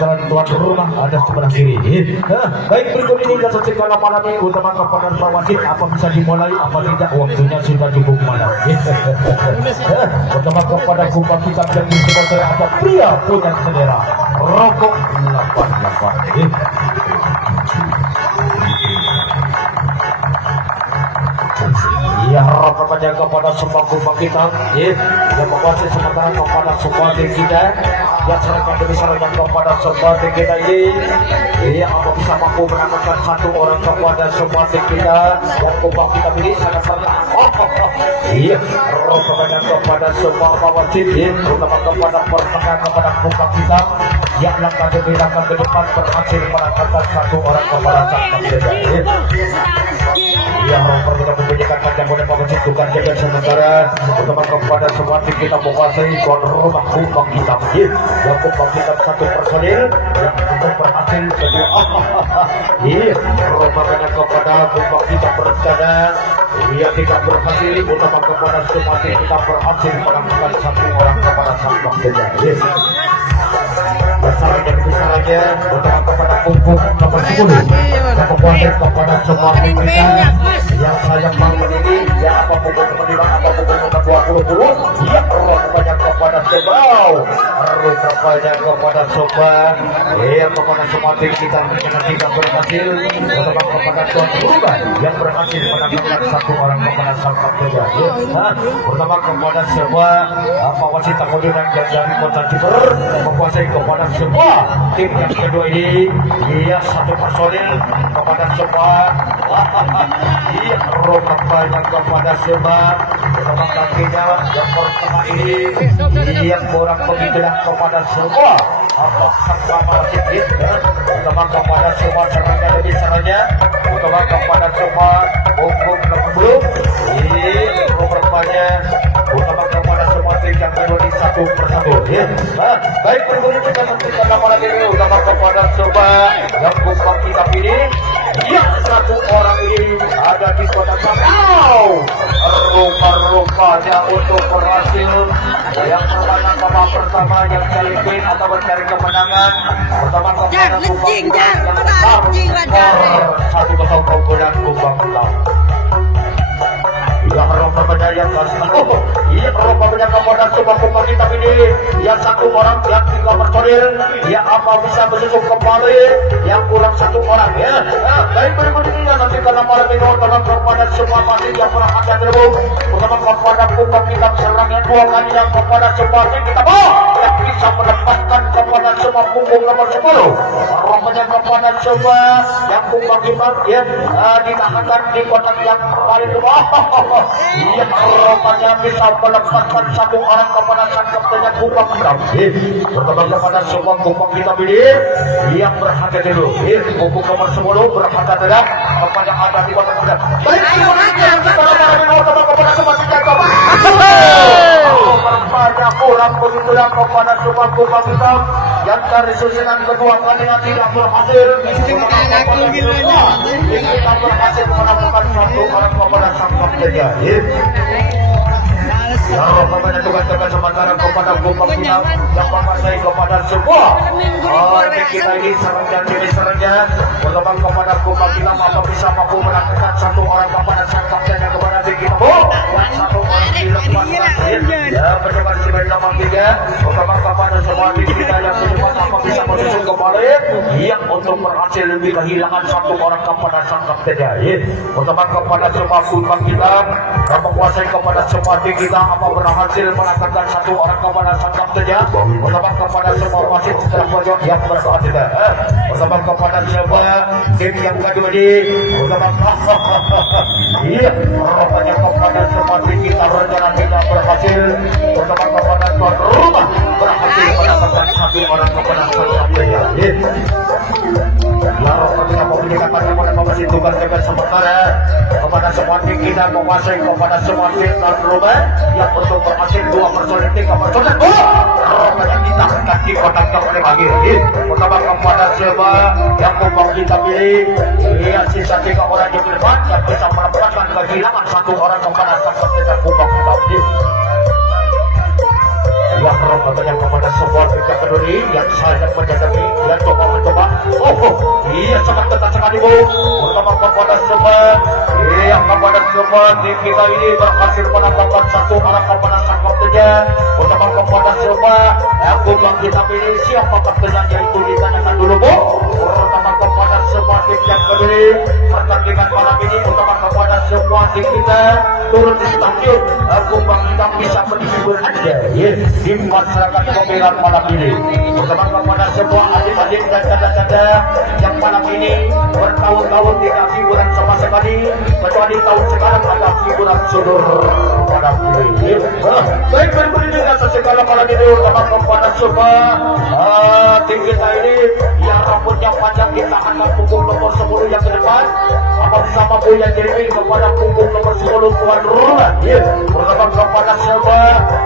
jalan tuan rumah ada sebelah kiri. Baik, berikut ini kita saksikan malam ini utama kepada Pak Wasit. Apa bisa dimulai, apa tidak, waktunya sudah cukup malam. Utama kepada Kupang kita yang disebut apa pria punya selera rokok 88. Ya harap kepada semua kumpulan kita, yang menguasai sementara kepada semua diri kita, yang serahkan demi serahkan kepada semua diri kita ini, apa bisa mampu menambahkan satu orang kepada semua diri kita, yang kumpulan kita ini sangat serta. Iya, harap kepada semua wasit, terutama kepada pertengahan kepada kumpulan kita, yang langkah demi langkah ke depan berhasil menangkap satu orang kepada sang pembeda. Yang rompar kita membunyikan panjang boleh membentukkan jaga sementara utama kepada semua tim kita menguasai tuan rumah Kupang Hitam. Yang Kupang Hitam satu personil yang untuk berhasil kedua. Rompar kepada Kupang Hitam berencana yang tidak berhasil utama kepada semua tim kita berhasil menangkap satu orang kepada sang pembeda. Besarnya besarnya utama kepada Kupang nomor 10 yang menguasai kepada semua tim kita. Yang saya bangun ini, ya apa pukul kemudian apa pukul nomor 20, ya Allah banyak kepada sebau, harus banyak kepada sobat, ya kepada semua tim kita yang tidak berhasil, terutama kepada tuan rumah yang berhasil menangkap satu orang kepada sang kapten. Pertama kepada semua apa wasit kemudian dari kota Jember menguasai kepada semua tim yang kedua ini, ya satu personil kepada semua. Rompar banyak kepada sebab bersama kakinya yang pertama ini yang kurang begitulah kepada semua apakah sama sedikit bersama kepada semua caranya lebih caranya bersama kepada semua hukum belum ini rompar banyak bersama kepada semua tim yang melodi satu persatu. Baik, berikutnya kita saksikan nama lagi bersama kepada semua yang Kupang Hitam ini. Ya, satu orang ini ada di kota Sakau. Rupa-rupanya untuk berhasil yang pertama yang cari win atau mencari kemenangan pertama kepada Kupang satu besar keunggulan Kupang Hitam. Ya rompar yang iya rompar kepada semua Kupang Hitam ini yang satu orang yang tinggal personil ya apa bisa bersusun kembali yang kurang satu orang ya. Baik, berikut ini nanti karena malam ini orang kepada semua masih yang berhak dulu pertama kepada Kupang Hitam serang yang dua kali yang kepada semua kita yang bisa mendapatkan kepada semua punggung nomor 10 rompar kepada semua yang Kupang Hitam ya ditahankan di kotak yang paling bawah. Ia rupanya bisa melepaskan satu orang kepada sang kaptennya Kupang Hitam. Berkembang kepada semua Kupang Hitam ini yang berharga dulu. Punggung nomor 10 berharga tidak kepada ada di kota muda. Baik, kepada semua kita. Berbanyak orang begitulah kepada semua Kupang Hitam yang dari susunan kedua kali yang tidak berhasil. Kita berhasil menemukan satu orang kepada sang kaptennya. Ya kepada tugas-tugas sementara kepada Kupang Hitam yang menguasai kepada semua kita ini serangnya berkembang kepada Kupang Hitam apa bisa mampu menangkap satu orang kepada sang kapten yang kepada kita yang satu orang dilepaskan ya berdebat sebagai nomor 3 berkembang kepada semua kita yang berdebat apa bisa menyusun kembali yang untuk berhasil lebih kehilangan satu orang kepada sang kaptennya berkembang kepada semua Kupang Hitam yang menguasai kepada semua kita apa berhasil menangkapkan satu orang kepada sang kaptennya berkembang kepada semua wasit setelah pojok yang berhasil berkembang kepada semua tim yang kedua ini berkembang iya rupanya kepada semua tim kita berjalan tidak berhasil berkembang kepada tuan rumah berhasil menangkapkan satu orang kepada sang kaptennya lalu ketika memberikan pada mengasih tugas dengan sementara kepada semua tim kita menguasai kepada semua tim tuan rumah yang untuk berhasil 2 personil 3 personil rupanya kita akan di kotak oleh lagi pertama kepada semua yang Kupang Hitam pilih ia sisa 3 orang di depan yang bisa melepaskan kehilangan satu orang kepada sang kapten Kupang Hitam ya rupanya kepada semua tim keduri yang saya menjadi dan mencoba. Iya sangat ketat sekali bu. Utama kepada semua. Iya kepada semua tim kita ini berhasil menangkapkan satu orang kepada sang kaptennya. Utama kepada semua. Aku bilang kita pilih siapa kaptennya yaitu ditanyakan dulu bu. Utama kepada semua tim yang keduri pertandingan malam ini. Utama kepada semua tim kita turun di stadion. Aku bilang kita bisa menghibur aja ya di masyarakat pemilihan malam ini. Utama kepada semua adik-adik dan canda-canda yang malam ini bertahun-tahun tidak hiburan sama sekali, kecuali tahun sekarang ada hiburan sodor pada ini. Baik berbeda dengan segala malam ini utama kepada semua tim kita ini yang rambutnya panjang kita akan punggung nomor 10 yang ke depan. Apa bisa mampu yang Jeremy kepada punggung nomor 10 tuan rumah. Utama kepada semua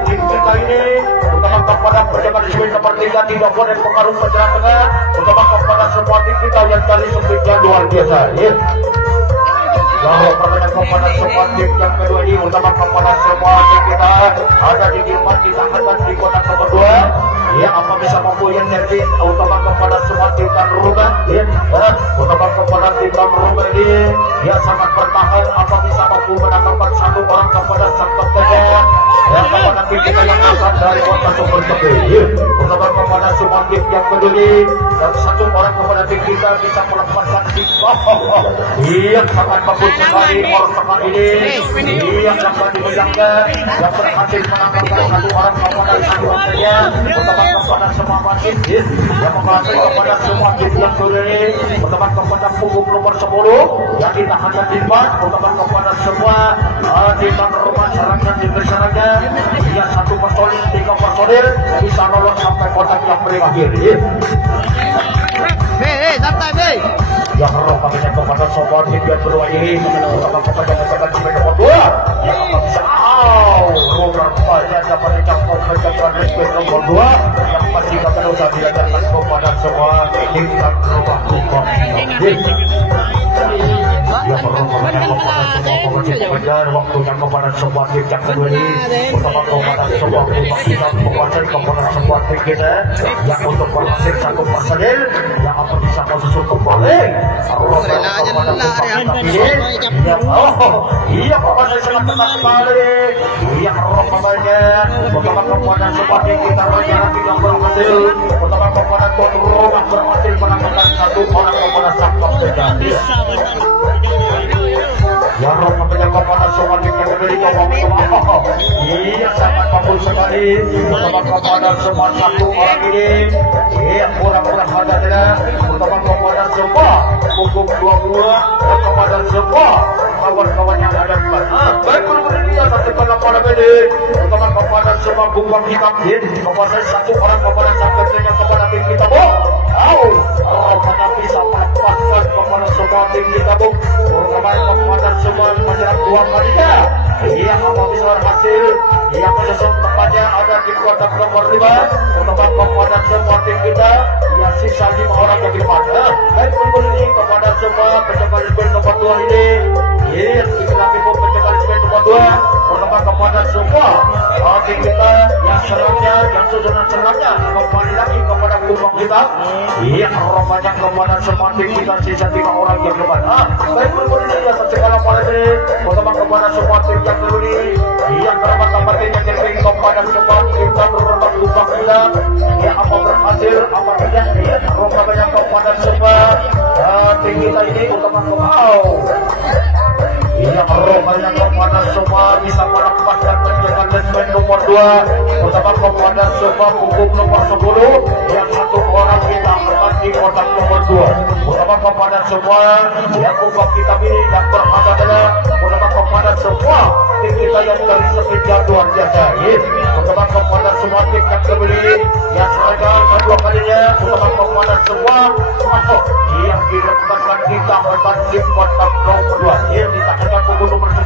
tim kita ini utama kepada perjalanan disebut nomor 3 tidak boleh pengaruh penjalan tengah. Utama kepada semua tim kita yang cari sempitnya luar biasa. Kalau pertanyaan kepada semua tim yang kedua ini utama kepada semua tim kita ada di depan kita akan di kotak nomor 2. Ya apa bisa mampu yang jadi utama kepada semua tim dan rumah. Utama kepada tim dan rumah ini dia sangat bertahan apa bisa mampu menangkapkan satu orang kepada sang kaptennya. Ya kepada tim kita yang asal dari kota Super Tepi. Utama kepada semua tim yang peduli dan satu orang kepada tim kita bisa melepaskan tim. Iya sangat bagus sekali orang tengah ini. Iya dapat dimenangkan yang berhasil menangkapkan satu orang kepada satu kaptennya. Utama kepada semua wasit yang membantu kepada semua tim yang peduli. Utama kepada punggung nomor 10 yang ditahankan di depan. Utama kepada semua di rumah masyarakat di bersyaratnya. Dia satu personil, 3 personil bisa lolos sampai kotak yang berakhir. Santai, yang rompangnya kepada sobat tim yang kedua ini utama kepada masyarakat tim nomor 2 yang bisa roller saja dapat dicampur mencapai respect nomor 2 yang pasti akan usah diajarkan kepada semua tim dan rumah tukang yang merupakan kepada semua pemain pengejar waktunya kepada semua tim yang kedua ini utama kepada semua tim kita menguasai kepada semua tim kita yang untuk berhasil satu personil yang akan bisa masuk kembali iya Bapak saya sangat senang sekali iya rombongannya utama kepada semua tim kita rencana tidak berhasil utama kepada tuan rumah berhasil menangkapkan satu orang kepada sang kapten yang rombongannya kepada semua tim yang berdiri iya sangat bagus sekali utama kepada semua satu orang ini iya kurang-kurang ada utama kepada semua pukul 22 dan kepada semua kawan-kawan yang ada di depan. Baik berbeda satu kala pada beda utama kepada semua bumbang hitam kepada satu orang kepada satu yang kepada tim kita bu. Mana bisa melepaskan kepada semua tim kita bu. Kepada semua menjelang 2 kalinya. Iya apa bisa berhasil. Iya menyusun tempatnya ada di kotak nomor 5 utama kepada semua tim kita. Ya sisa 5 orang yang di depan. Baik berbeda kepada semua penjaga respect nomor 2 ini. Iya kita pun penjaga respect nomor 2 utama kepada semua tim kita yang serangnya yang susunan serangnya kembali lagi kepada kumpul kita. Iya rombanya kepada semua tim kita sisa 5 orang yang di depan. Baik berbeda di atas segala pada ini utama kepada semua tim yang peduli yang kerabat tempatnya yang terpilih kepada semua tim dan berubah kumpul kita. Ya apa berhasil apa tidak ya rombanya kepada semua tim kita ini utama yang rombanya kepada semua bisa melepaskan penjagaan respect nomor 2 utama kepada semua punggung nomor 10 yang satu orang kita akan di kotak nomor 2 utama kepada semua yang punggung kita ini yang berhadapan utama kepada semua tim kita yang dari sepeda luar biasa utama kepada semua tim yang terbeli yang seragam kedua kalinya utama kepada semua yang direkomendasikan kita akan di kotak nomor 2 ditahankan punggung nomor 10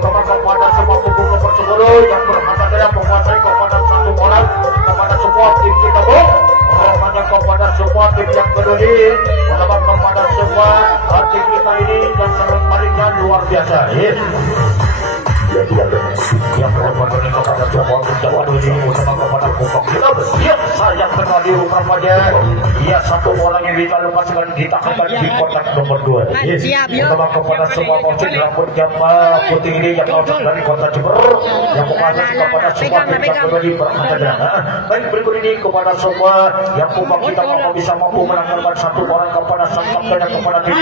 utama kepada semua punggung nomor 10 yang berhadapan menguasai kepada satu orang kepada semua tim kita bu. Romanya kepada semua tim yang peduli utama kepada semua tim kita ini yang sering malingnya luar biasa yang berhadapan kepada semua tim Jawa ini utama kepada punggung kita bersiap saya berhasil rupanya. Ia satu orang yang kita lepaskan ditahankan di kotak nomor 2. Terima kepada semua pemain rambut jambal putih ini yang langsung dari kota Jember yang mengajar kepada semua kita kembali berkata. Baik berikut ini kepada semua yang kita bisa mampu menanggalkan satu orang kepada sang kapten dan kepada tim.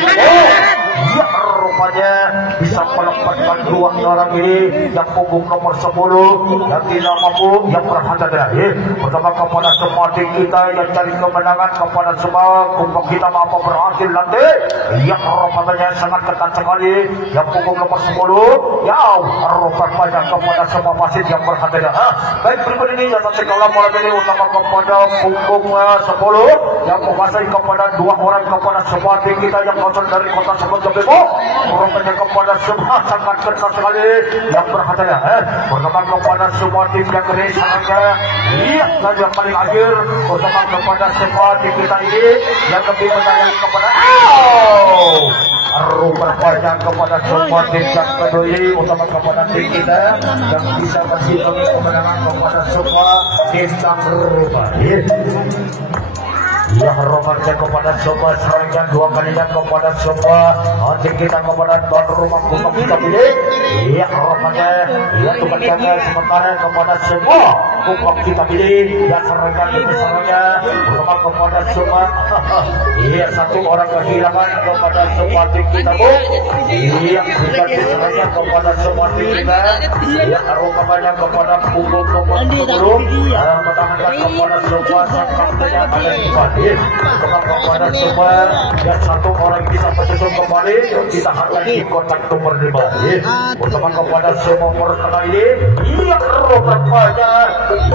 Ya rupanya bisa melepaskan dua orang ini yang punggung nomor 10 yang tidak mampu yang berhadapan. Pertama kepada semua tim kita yang cari kemenangan kepada semua kumpul kita mampu berhasil nanti. Ya rupanya sangat ketat sekali yang punggung nomor 10. Ya rupanya kepada semua wasit yang berhadapan. Baik berikut ini yang sekolah malam ini utama kepada punggung 10 yang menguasai kepada dua orang kepada semua tim kita yang berasal dari kota Sebut Jember. Rupanya kepada semua sangat ketat sekali yang berhadapan. Pertama kepada semua tim yang kiri sangatnya. Iya dan yang paling akhir utama kepada semua tim kita ini yang lebih menayang kepada rupanya kepada semua tim yang kedua utama kepada tim kita yang bisa berhasil kemenangan kepada semua bintang rupa. Ya rupanya kepada semua serangan dua kalinya kepada semua tim kita kepada tuan rumah kumpul kita ini. Ya rupanya ya tukang jaga sementara kepada semua kumpul kita ini. Ya serangan demi serangan rumah kepada semua. Iya satu orang kehilangan kepada semua tim kita bu. Iya juga serangan kepada semua tim kita. Ya rupanya kepada kumpul nomor 10 pertahankan kepada semua sang kaptennya ada di depan. Kepada semua dan satu orang bisa bersusun kembali kita akan di kotak nomor 5. Bersama kepada semua pertengah ini iya rupanya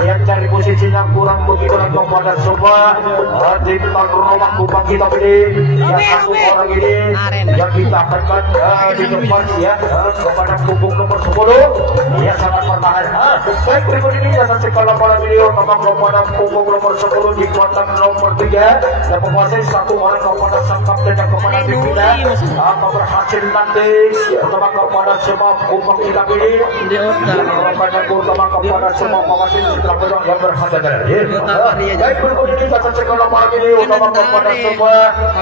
yang cari posisinya kurang begitu dan kepada semua di depan rumah kumpul kita ini yang satu orang ini yang kita akan di depan ya kepada kumpul nomor 10 ia sangat bertahan. Baik berikut ini yang sekolah malam ini utama kepada kumpul nomor 10 di kotak nomor 3 yang menguasai satu orang kepada sang kapten dan kepada tim kita akan berhasil nanti utama kepada semua kumpul kita ini utama kepada semua pemain setelah pedang yang berhadapan. Baik berikut ini kita sekolah malam ini utama kepada semua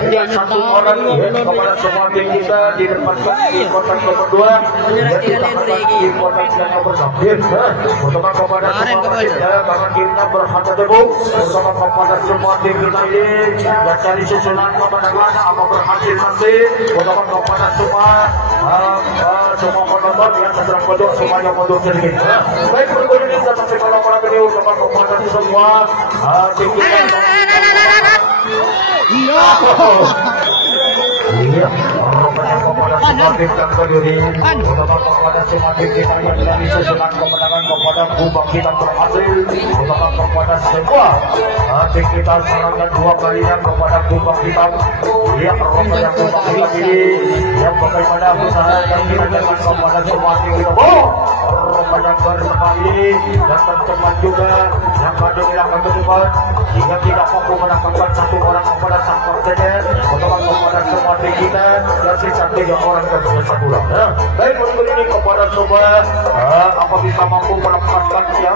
yang satu orang kepada semua tim kita di depan di kotak nomor 2 yang kita akan di kotak nomor 6 utama kepada semua kita karena kita berhadapan utama kepada semua tim kita ini yang cari susunan kemenangan apa berhasil nanti utama kepada semua penonton yang sedang pedok semuanya pedok sedikit. Baik berikut ini kita sekolah malam ini utama kepada semua tim kita. Iya, rupanya kepada semua tim yang berdiri utama kepada semua tim kita yang dari susunan kemenangan kepada kumpul kita berhasil utama kepada semua tim kita serangan dua kalinya kepada kumpul kita. Iya, rupanya kumpul kita ini yang bagaimana usaha yang kita jalan kepada semua tim kita. Rupanya bersama ini dan teman-teman juga yang ada di belakang depan jika tidak mampu menangkapkan satu orang kepada sang kaptennya utama kepada semua tim kita yang sisa 3 orang dan 1 orang. Baik berikut ini kepada semua apa bisa mampu melepaskan ya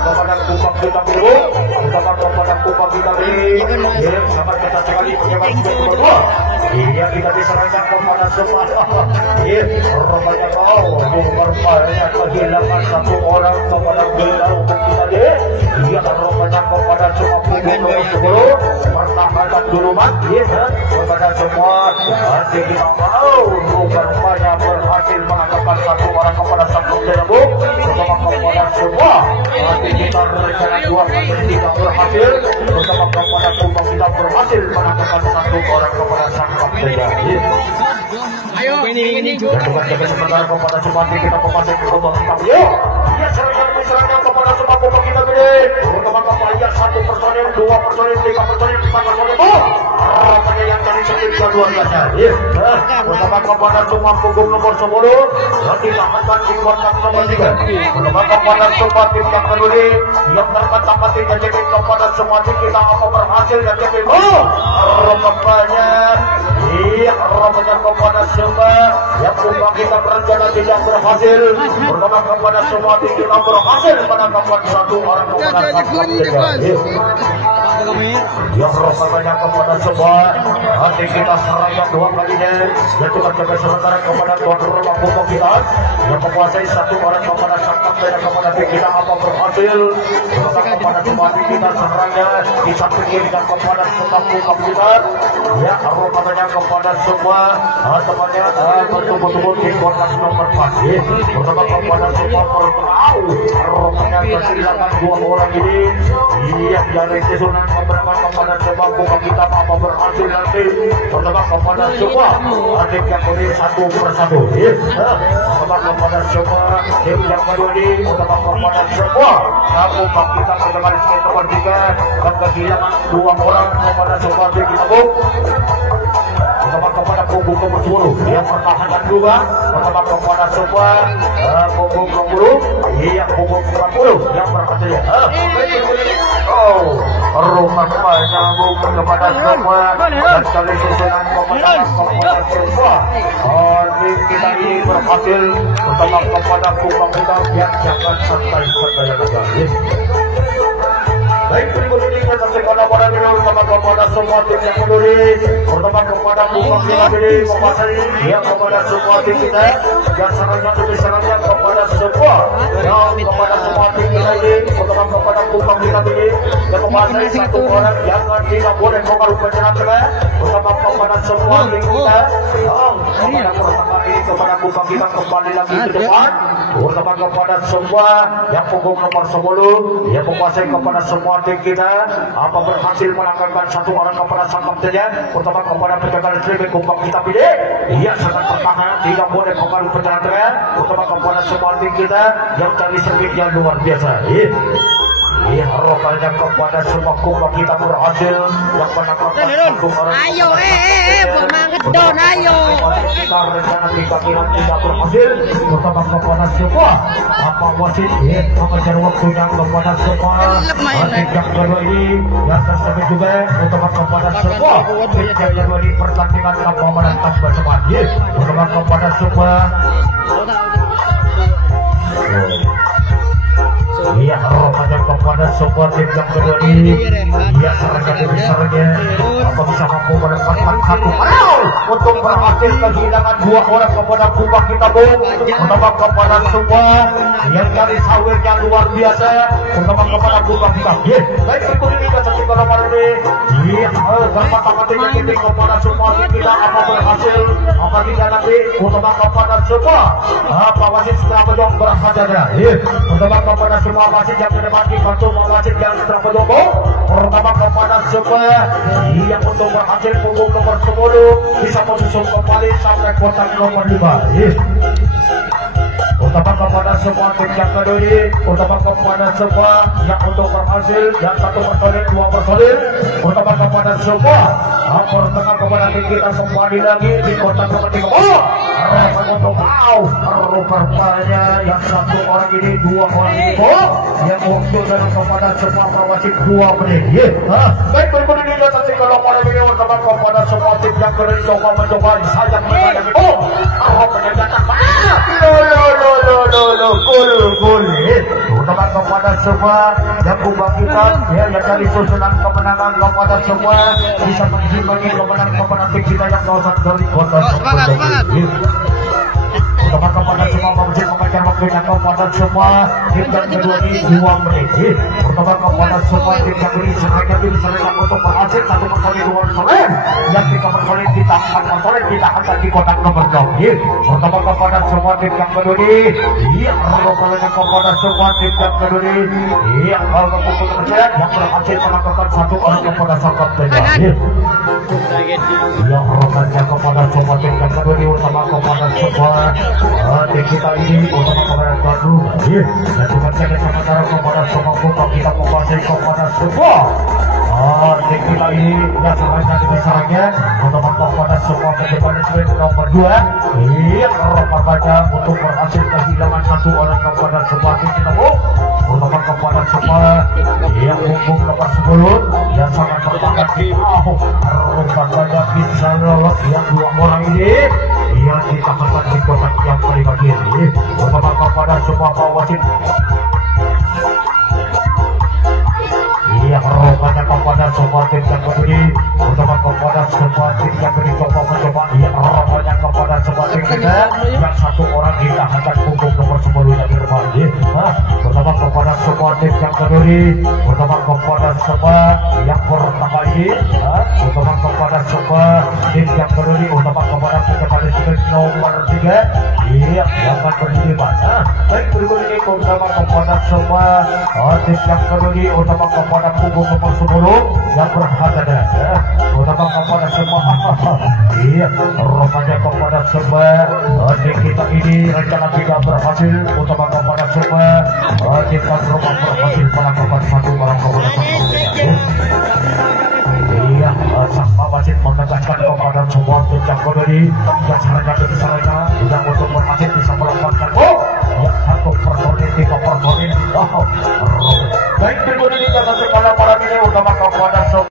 kepada kumpul kita dulu utama kepada kumpul kita ini sangat ketat sekali pejabat nomor 2. Iya kita diserahkan kepada semua. Iya rupanya rupanya kehilangan satu orang kepada kita untuk kita deh. Iya rupanya kepada semua kumpul nomor 10 pertahankan dulu mat. Iya kepada semua nanti kita mau rupanya berhasil menangkapkan satu orang kepada satu tersebut utama kepada semua nanti kita rencana 2 kali tidak berhasil utama kepada kumpul kita berhasil menangkapkan satu orang kepada sang kapten. Ayo ini juga sementara kepada semua kita memasang kelompok hitam. Yo, ya serangnya kepada semua kelompok kita gede. Utama kepada 1 personil, 2 personil, 3 personil, 4 personil. Rasanya yang tadi sebutkan luar biasa. Utama kepada semua punggung nomor 10 yang ditahankan di kotak nomor 3. Utama kepada semua tim yang peduli yang terkata tim JP kepada semua tim kita apa berhasil dan JP. Rupanya iya rupanya kepada semua yang kumpul kita berencana tidak berhasil pertama kepada semua tim kita berhasil menangkapkan satu orang kepada sang kapten. yang rupanya kepada semua hati kita serahkan dua kalinya dan kita jaga sementara kepada Tuhan rumah pokok kita yang menguasai satu orang kepada sakit dan kepada kita apa berhasil kepada semua kita serahnya di samping kiri dan kepada semua pokok kita ya rupanya kepada semua temannya betul-betul di kotak nomor 4 pertama kepada semua pertahu rupanya kehilangan dua orang ini yang dari susunan keberangkat kepada semua pokok kita apa berhasil nanti pertama kepada semua adik yang ini satu persatu pertama kepada semua tim yang kedua ini pertama kepada semua kamu kita pertama di nomor 3 dan kehilangan dua orang kepada semua tim kita pertama kepada punggung nomor 10 yang pertahanan juga pertama kepada semua punggung nomor 10 yang punggung 40 yang berhasil rupanya bukan kepada semua dan kali susunan kepada semua kita ini berhasil pertama kepada punggung kita yang jangan santai-santai lagi. Baik, berikut ini kita saksikan pada video bersama kepada semua tim yang menulis pertama kepada punggung kita ini menguasai yang kepada semua tim kita yang serangnya kepada semua yang kepada semua tim kita ini pertama kepada punggung kita ini yang menguasai satu orang jangan tidak boleh mengaruh penyerangan pertama kepada semua tim kita yang kepada pertama ini kepada punggung kita kembali lagi ke depan pertama kepada semua yang punggung nomor 10 yang menguasai kepada semua tim kita apa berhasil melanggarkan satu orang kepada sang kaptennya pertama kepada penjaga listrik punggung kita pilih ia sangat pertahanan tidak boleh mengaruh penyerangan pertama kepada semua tim kita yang cari servisnya luar biasa harapannya kepada semua kumpul kita berhasil yang menangkapkan satu orang ayo pemangedon ayo kita rencana kita tidak berhasil pertama kepada semua apa wasit mengejar waktunya kepada semua wasit yang kedua ini yang tersebut juga pertama kepada semua yang kedua ini pertandingan tanpa menangkap bersama pertama kepada semua ia harapannya kepada semua tim yang kedua ini ia serangnya apa bisa mampu mendapatkan satu untuk berhasil kehilangan dua orang kepada kubah kita pertama kepada semua yang dari sawirnya luar biasa pertama kepada kubah kita baik berikut ini kita saksikan pada ini pertama-tama ini kepada semua tim kita apa berhasil apa tidak nanti pertama kepada semua apa wasit setelah berjuang berhasil pertama kepada semua wasit yang menempati kartu wasit yang setelah berjuang pertama kepada semua yang untuk berhasil punggung nomor 10 bisa menyusul kembali sampai kotak nomor 5 pertama kepada semua tim yang kedua ini pertama kepada semua yang untuk berhasil yang satu personil dua personil pertama kepada semua pertama kepada tim kita kembali lagi di kotak nomor 3 untuk rupanya yang satu orang ini dua orang ini yang waktu dan kepada semua wasit 2 menit baik berikut ini kita saksikan pada video pertama kepada semua tim yang kedua mencoba sayang menayang penyegatan gol utama kepada semua yang kebangkitan yang dari susunan kemenangan kepada semua bisa menjadi kemenangan kepada tim kita yang kawasan dari kota utama kepada semua mengusir mengejar waktunya kepada semua tim yang kedua ini 2 menit pertama kepada semua tim yang ini serangnya untuk berhasil satu personil 2 personil yang 3 personil kita 4 personil kita akan di kotak nomor 6 pertama kepada semua tim yang kedua ini yang kepada semua tim yang kedua ini yang berhasil melakukan satu orang kepada sang kaptennya yang rokannya kepada semua tim yang kedua ini utama kepada semua tim kita ini utama kepada Tuan dan kita jaga sementara kepada semua kumpul kita menguasai kepada semua tim kita ini dan serangnya utama kepada semua kepada nomor 2 yang rokannya untuk berhasil kehilangan satu orang kepada semua tim kita utama kepada semua yang punggung nomor 10 yang sangat berbakat di rupanya bisa lolos yang 2 orang ini yang ditahan di kotak yang paling kiri utama kepada semua wasit yang rupanya kepada semua tim yang berdiri, utama kepada semua yang pertama ini, utama kepada semua tim yang berdiri, utama kepada tim nomor 3, iya yang akan berdiri mana? Baik berikut ini utama kepada semua tim yang berdiri, utama kepada kubu nomor 10 yang berhadapan, utama kepada semua, iya rupanya kepada semua tim kita ini rencana tidak berhasil, utama kepada semua kita rumah berhasil melakukan satu barang kepada iya sang wasit menegaskan kepada semua tim yang berdiri dasarnya yang untuk berhasil bisa melakukan yang satu personil 3 personil baik berikut ini kita kepada para ini utama kepada